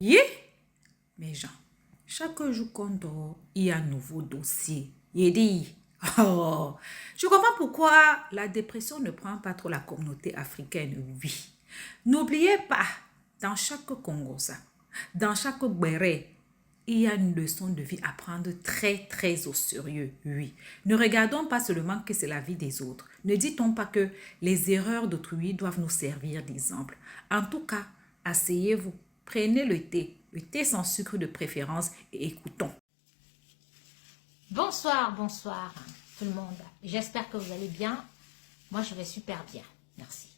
Yeah, mes gens, chaque jour qu'on dort, il y a un nouveau dossier. Il dit, oh, je comprends pourquoi la dépression ne prend pas trop la communauté africaine, oui. N'oubliez pas, dans chaque Congosa, dans chaque Béré, il y a une leçon de vie à prendre très au sérieux, oui. Ne regardons pas seulement que c'est la vie des autres. Ne dit-on pas que les erreurs d'autrui doivent nous servir d'exemple. En tout cas, asseyez-vous, prenez le thé sans sucre de préférence et écoutons. Bonsoir tout le monde. J'espère que vous allez bien. Moi, je vais super bien. Merci.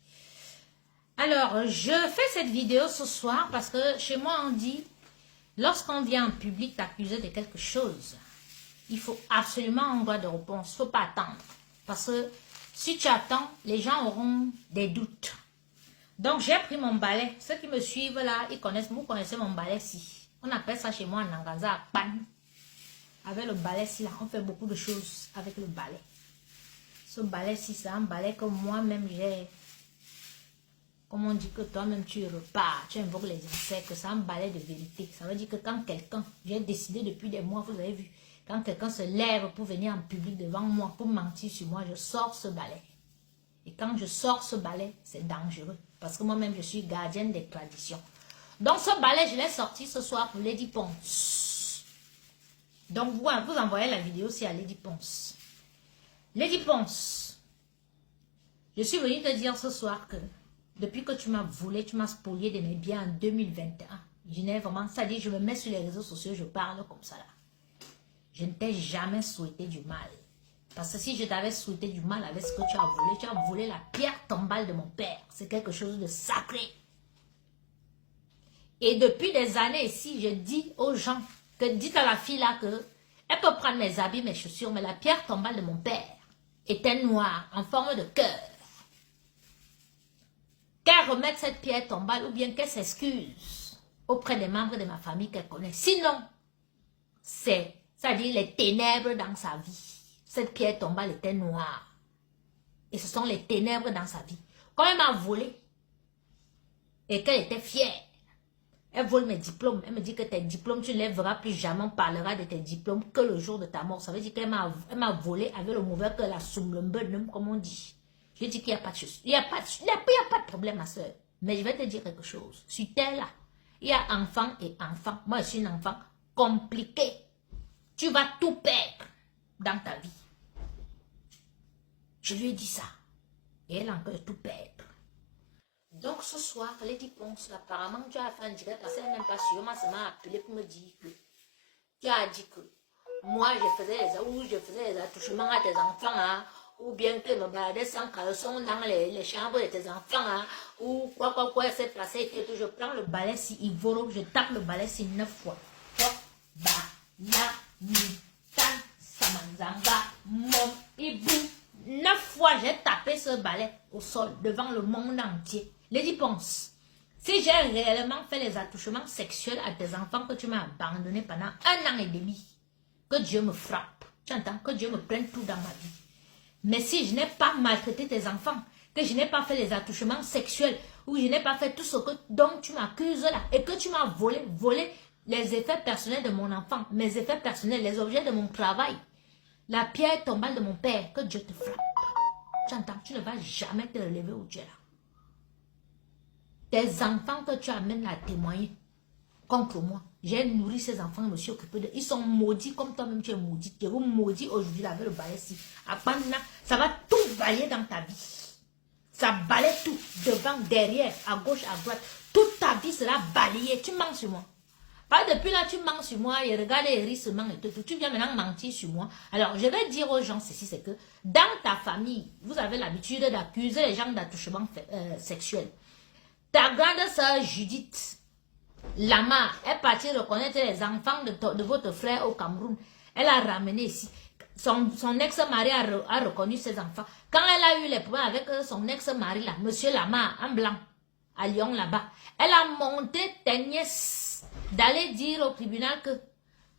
Alors, je fais cette vidéo ce soir parce que chez moi, on dit, lorsqu'on vient en public t'accuser de quelque chose, il faut absolument un droit de réponse. Il ne faut pas attendre. Parce que si tu attends, les gens auront des doutes. Donc, j'ai pris mon balai. Ceux qui me suivent là, ils connaissent, vous connaissez mon balai-ci. On appelle ça chez moi en Nangaza, pan. Avec le balai-ci, là, on fait beaucoup de choses avec le balai. Ce balai-ci, c'est un balai que moi-même j'ai. Comme on dit que toi-même tu repars, tu invoques les insectes, c'est un balai de vérité. Ça veut dire que quand quelqu'un, j'ai décidé depuis des mois, vous avez vu, quand quelqu'un se lève pour venir en public devant moi, pour mentir sur moi, je sors ce balai. Et quand je sors ce balai, c'est dangereux. Parce que moi-même, je suis gardienne des traditions. Donc ce balai, je l'ai sorti ce soir pour Lady Ponce. Donc vous envoyez la vidéo aussi à Lady Ponce. Lady Ponce, je suis venue te dire ce soir que depuis que tu m'as volé, tu m'as spolié de mes biens en 2021. Je n'ai vraiment, ça dit, je me mets sur les réseaux sociaux, je parle comme ça là. Je ne t'ai jamais souhaité du mal. Parce que si je t'avais souhaité du mal avec ce que tu as volé la pierre tombale de mon père. C'est quelque chose de sacré. Et depuis des années ici, je dis aux gens, que dites à la fille là que elle peut prendre mes habits, mes chaussures, mais la pierre tombale de mon père était noire, en forme de cœur. Qu'elle remette cette pierre tombale ou bien qu'elle s'excuse auprès des membres de ma famille qu'elle connaît. Sinon, c'est-à-dire les ténèbres dans sa vie. Cette pierre tombale était noire. Et ce sont les ténèbres dans sa vie. Quand elle m'a volé et qu'elle était fière, elle vole mes diplômes. Elle me dit que tes diplômes, tu ne les verras plus jamais. On parlera de tes diplômes que le jour de ta mort. Ça veut dire qu'elle m'a volé avec le mauvais que la soumlumbenum, comme on dit. Je dis qu'il n'y a pas de chose. Il n'y a pas de problème, ma soeur. Mais je vais te dire quelque chose. Sur terre là, il y a enfant et enfant. Moi, je suis un enfant compliqué. Tu vas tout perdre dans ta vie. Je lui ai dit ça. Et elle a encore tout perdre. Donc ce soir, Lady Ponce, apparemment tu as fait un direct parce qu'elle n'est même pas sûre. Moi, ça m'a appelé pour me dire que tu as dit que moi, je faisais les attouchements à tes enfants, hein, ou bien que me baladais sans caleçon dans les chambres de tes enfants, hein, ou quoi, elle s'est placée et que je prends le balai si il vole, je tape le balai si 9 fois. Ba, ya, mi, tan, samanzanga, mom, ibou. 9 fois, j'ai tapé ce balai au sol devant le monde entier. Lady Ponce, si j'ai réellement fait les attouchements sexuels à tes enfants que tu m'as abandonné pendant 1 an et demi, que Dieu me frappe, tu entends, que Dieu me prenne tout dans ma vie. Mais si je n'ai pas maltraité tes enfants, que je n'ai pas fait les attouchements sexuels, ou je n'ai pas fait tout ce dont tu m'accuses là, et que tu m'as volé les effets personnels de mon enfant, mes effets personnels, les objets de mon travail, la pierre tombale de mon père, que Dieu te frappe. Tu entends, tu ne vas jamais te relever où tu es là. Tes enfants que tu amènes à témoigner contre moi, j'ai nourri ces enfants, je me suis occupé d'eux. Ils sont maudits comme toi-même tu es maudit. Tu es maudit aujourd'hui avec le balai ici. Ça va tout balayer dans ta vie. Ça balaye tout, devant, derrière, à gauche, à droite. Toute ta vie sera balayée. Tu mens sur moi. Pas depuis là, tu mens sur moi et regarde les rissements et tout. Tu viens maintenant mentir sur moi. Alors, je vais dire aux gens ceci, c'est que dans ta famille, vous avez l'habitude d'accuser les gens d'attouchement sexuel. Ta grande soeur Judith Lama est partie reconnaître les enfants de votre frère au Cameroun. Elle a ramené ici. Son ex-mari a reconnu ses enfants. Quand elle a eu les problèmes avec son ex-mari, là, monsieur Lama, en blanc, à Lyon là-bas, elle a monté tes nièces d'aller dire au tribunal que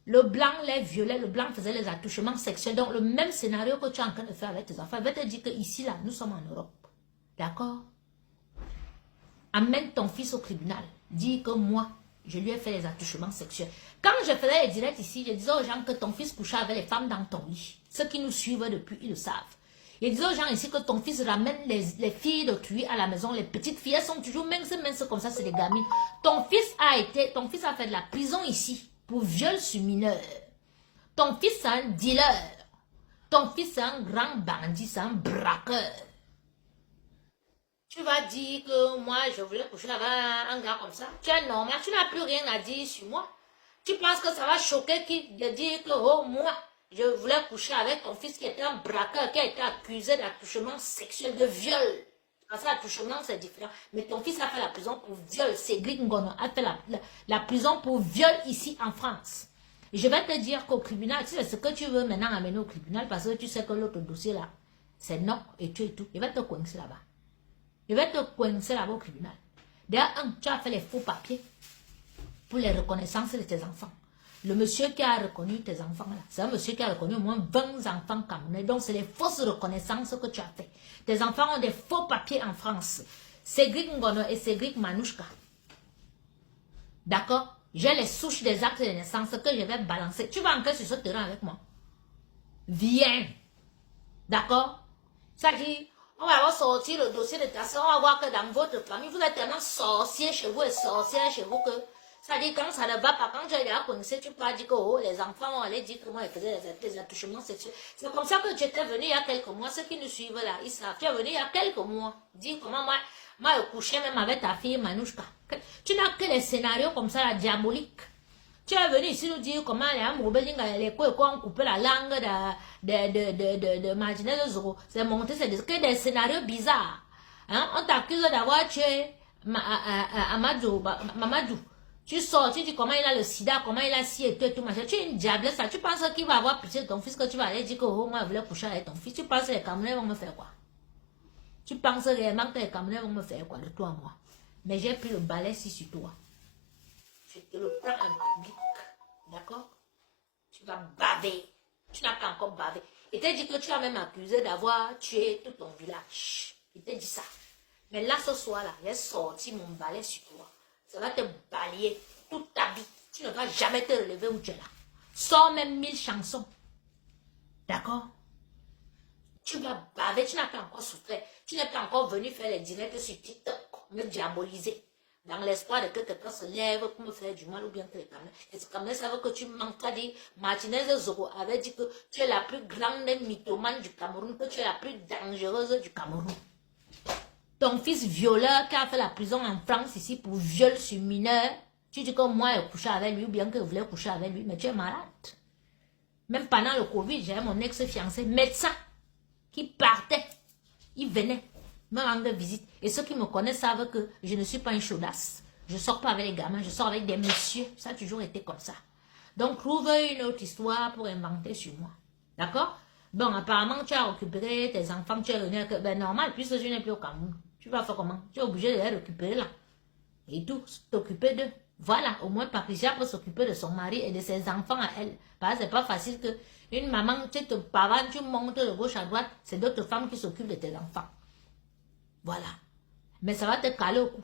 le blanc les violait, le blanc faisait les attouchements sexuels. Donc, le même scénario que tu es en train de faire avec tes enfants, elle va te dire que ici, là, nous sommes en Europe. D'accord? Amène ton fils au tribunal. Dis que moi, Je lui ai fait les attouchements sexuels. Quand je faisais les directs ici, je disais aux gens que ton fils couchait avec les femmes dans ton lit. Ceux qui nous suivent depuis, ils le savent. Je disais aux gens ici que ton fils ramène les filles d'autrui à la maison. Les petites filles, elles sont toujours minces comme ça, c'est des gamines. Ton fils a fait de la prison ici pour viol sur mineur. Ton fils c'est un dealer. Ton fils c'est un grand bandit, c'est un braqueur. Tu vas dire que moi, je voulais coucher avec un gars comme ça. Tu es normal, tu n'as plus rien à dire sur moi. Tu penses que ça va choquer qui de dire que, oh, moi, je voulais coucher avec ton fils qui était un braqueur, qui a été accusé d'attouchement sexuel, de viol. Parce que l'attouchement, c'est différent. Mais ton fils a fait la prison pour viol. Cédric Ngono a fait la prison pour viol ici en France. Et je vais te dire qu'au tribunal, tu sais ce que tu veux maintenant amener au tribunal parce que tu sais que l'autre dossier là, c'est non et tu es tout. Il va te coincer là-bas. Il va te coincer là-bas au tribunal. D'ailleurs, tu as fait les faux papiers pour les reconnaissances de tes enfants. Le monsieur qui a reconnu tes enfants là, c'est un monsieur qui a reconnu au moins 20 enfants camerounais. Donc, c'est les fausses reconnaissances que tu as fait. Tes enfants ont des faux papiers en France. Cédric Ngono et Cédric Manouchka. D'accord? J'ai les souches des actes de naissance que je vais balancer. Tu vas encore sur ce terrain avec moi. Viens. D'accord? Ça dit, on va sortir le dossier de ta soeur. On va voir que dans votre famille, vous êtes tellement sorciers chez vous et sorcières chez vous que ça dit quand ça ne va pas, quand tu es là connaissé, tu peux dire que oh, les enfants vont aller dire que moi ils faisaient des attouchements sexuels. C'est comme ça que tu étais venu il y a quelques mois. Ceux qui nous suivent là, ils savent. Tu es venu il y a quelques mois. Dis comment moi je couchais même avec ta fille Manouchka. Tu n'as que les scénarios comme ça, la diabolique. Tu es venu ici nous dire comment les Amoubelinga, les quoi ont coupé la langue de Martinez de Zoro. C'est monté, c'est que des scénarios bizarres. Hein? On t'accuse d'avoir tué Mamadou. Tu sors, tu dis comment il a le sida, comment il a ci et tout, machin. Tu es une diablesse, ça. Tu penses qu'il va avoir pitié de ton fils, que tu vas aller dire que oh, moi je voulais coucher avec ton fils. Tu penses que les Camerounais vont me faire quoi? Tu penses réellement que les Camerounais vont me faire quoi de toi, moi? Mais j'ai pris le balai ici sur toi. Je te le prends en public. D'accord? Tu vas baver. Tu n'as pas encore bavé. Il t'a dit que tu as même accusé d'avoir tué tout ton village. Il t'a dit ça. Mais là, ce soir-là, j'ai sorti mon balai sur toi. Ça va te balayer toute ta vie. Tu ne vas jamais te relever où tu es là. Sors même 1000 chansons. D'accord? Tu vas baver. Tu n'as pas encore souffert. Tu n'es pas encore venu faire les directs sur TikTok. Me diaboliser. Dans l'espoir de que quelqu'un se lève pour me faire du mal ou bien que les Camerounais. Et ces Camerounais savent que tu manques à dire. Martinez Zoro avait dit que tu es la plus grande mythomane du Cameroun, que tu es la plus dangereuse du Cameroun. Ton fils violeur qui a fait la prison en France ici pour viol sur mineur, tu dis que moi je couchais avec lui ou bien que je voulais coucher avec lui, mais tu es malade. Même pendant le Covid, j'avais mon ex-fiancé, médecin, qui partait, il venait me rendre visite. Et ceux qui me connaissent savent que je ne suis pas une chaudasse. Je ne sors pas avec les gamins, je sors avec des messieurs. Ça a toujours été comme ça. Donc, trouve une autre histoire pour inventer sur moi. D'accord? Bon, apparemment, tu as récupéré tes enfants, tu es revenu avec... Ben, normal, puisque je n'ai plus au Cameroun. Tu vas faire comment? Tu es obligé de les récupérer là. Et tout, t'occuper d'eux. Voilà, au moins Patricia peut s'occuper de son mari et de ses enfants à elle. Parce que c'est pas facile que une maman, tu te pavanes, tu montes de gauche à droite, c'est d'autres femmes qui s'occupent de tes enfants. Voilà. Mais ça va te caler au cou.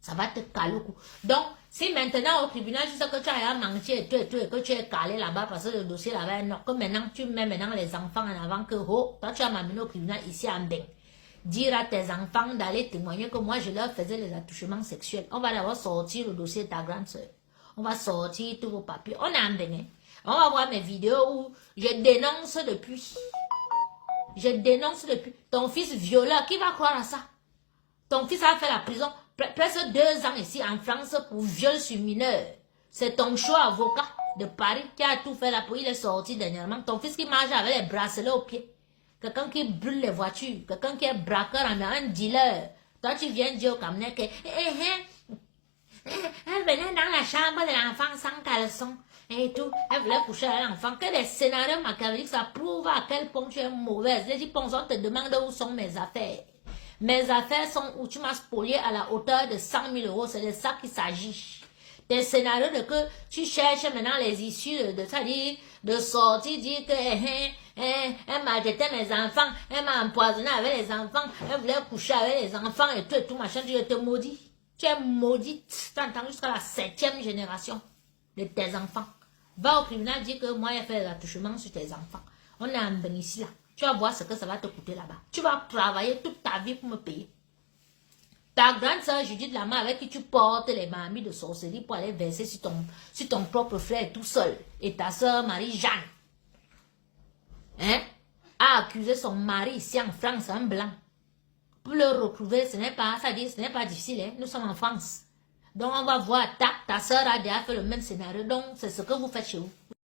Ça va te caler au cou. Donc, si maintenant au tribunal, tu sais que tu as menti et tout, et que tu es calé là-bas parce que le dossier là-bas, non, que maintenant tu mets maintenant les enfants en avant, que oh, toi tu as m'amené au tribunal ici à Mbeng. Dire à tes enfants d'aller témoigner que moi je leur faisais les attouchements sexuels. On va d'abord sortir le dossier de ta grande soeur. On va sortir tous vos papiers. On est en Mbeng. On va voir mes vidéos où je dénonce depuis. Je dénonce depuis. Ton fils violeur, qui va croire à ça? Ton fils a fait la prison presque 2 ans ici en France pour viol sur mineur. C'est ton choix avocat de Paris qui a tout fait là pour il est sorti dernièrement. Ton fils qui marche avec les bracelets aux pieds. Quelqu'un qui brûle les voitures. Quelqu'un qui est braqueur, un dealer. Toi, tu viens dire au Camerounais que elle venait dans la chambre de l'enfant sans caleçon. Et tout, elle voulait coucher avec l'enfant. Que des scénarios machiavéliques, ça prouve à quel point tu es mauvaise. Les gens te demandent où sont mes affaires. Mes affaires sont où tu m'as spolié à la hauteur de 100 000 euros. C'est de ça qu'il s'agit. Des scénarios de que tu cherches maintenant les issues de ça, de sortir, dire que elle m'a jeté mes enfants, elle m'a empoisonné avec les enfants, elle voulait coucher avec les enfants et tout machin, je te maudis. Tu es maudite, t'entends jusqu'à la 7e génération de tes enfants. Va au tribunal dire que moi, j'ai fait l'attouchement sur tes enfants. On est en bain ici, là. Tu vas voir ce que ça va te coûter là-bas. Tu vas travailler toute ta vie pour me payer. Ta grande soeur Judith Lama, avec qui tu portes les mamies de sorcellerie pour aller verser sur ton propre frère tout seul. Et ta soeur Marie-Jeanne, hein, a accusé son mari ici en France, en blanc. Pour le retrouver, ce n'est pas difficile, hein? Nous sommes en France. Donc on va voir, ta soeur a déjà fait le même scénario, donc c'est ce que vous faites chez vous.